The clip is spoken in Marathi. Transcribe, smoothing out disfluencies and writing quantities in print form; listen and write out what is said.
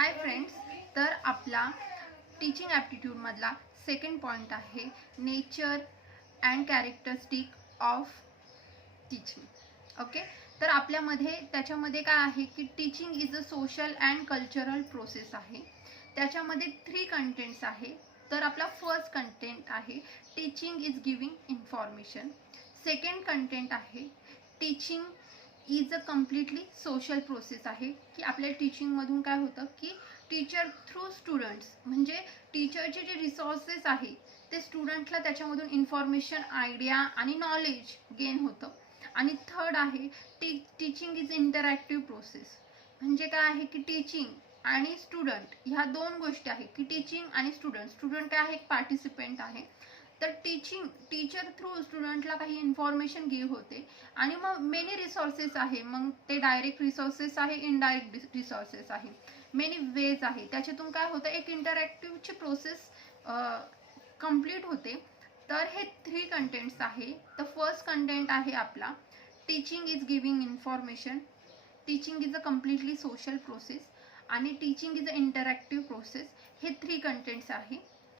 हाय फ्रेंड्स, तर आपला टीचिंग ॲप्टिट्यूड मधला सेकंड पॉइंट आहे nature and characteristic of teaching. Okay, तर आपल्यामध्ये त्याच्यामध्ये काय आहे की teaching is a social and cultural process आहे. त्याच्यामध्ये 3 कंटेंट्स आहे. तर आपला फर्स्ट कंटेंट आहे teaching is giving information. Second content आहे teaching is a completely social process आहे की आपल्या टीचिंगमधून काय होतं की टीचर थ्रू स्टुडंट्स म्हणजे टीचरचे जे रिसोर्सेस आहे ते स्टुडंटला त्याच्यामधून इन्फॉर्मेशन, आयडिया आणि नॉलेज गेन होतं. आणि थर्ड आहे टीचिंग इज इंटरॅक्टिव्ह प्रोसेस. म्हणजे काय आहे की टीचिंग आणि स्टुडंट ह्या दोन गोष्टी आहेत की टीचिंग आणि स्टुडंट काय आहे, एक पार्टिसिपेंट आहे. तर टीचर थ्रू स्टुडंटला काही इन्फॉर्मेशन गिव्ह होते आणि मग मेनी रिसोर्सेस आहे. मग ते डायरेक्ट रिसोर्सेस आहे, इनडायरेक्ट रिसोर्सेस आहे, मेनी वेज आहे. त्याच्यातून काय होतं, एक इंटरॅक्टिव्हची प्रोसेस कंप्लीट होते. तर हे 3 कंटेंट्स आहे. तर फर्स्ट कंटेंट आहे आपला teaching is giving information, teaching is a completely social process आणि teaching is a interactive process. हे 3 कंटेंट्स आहे.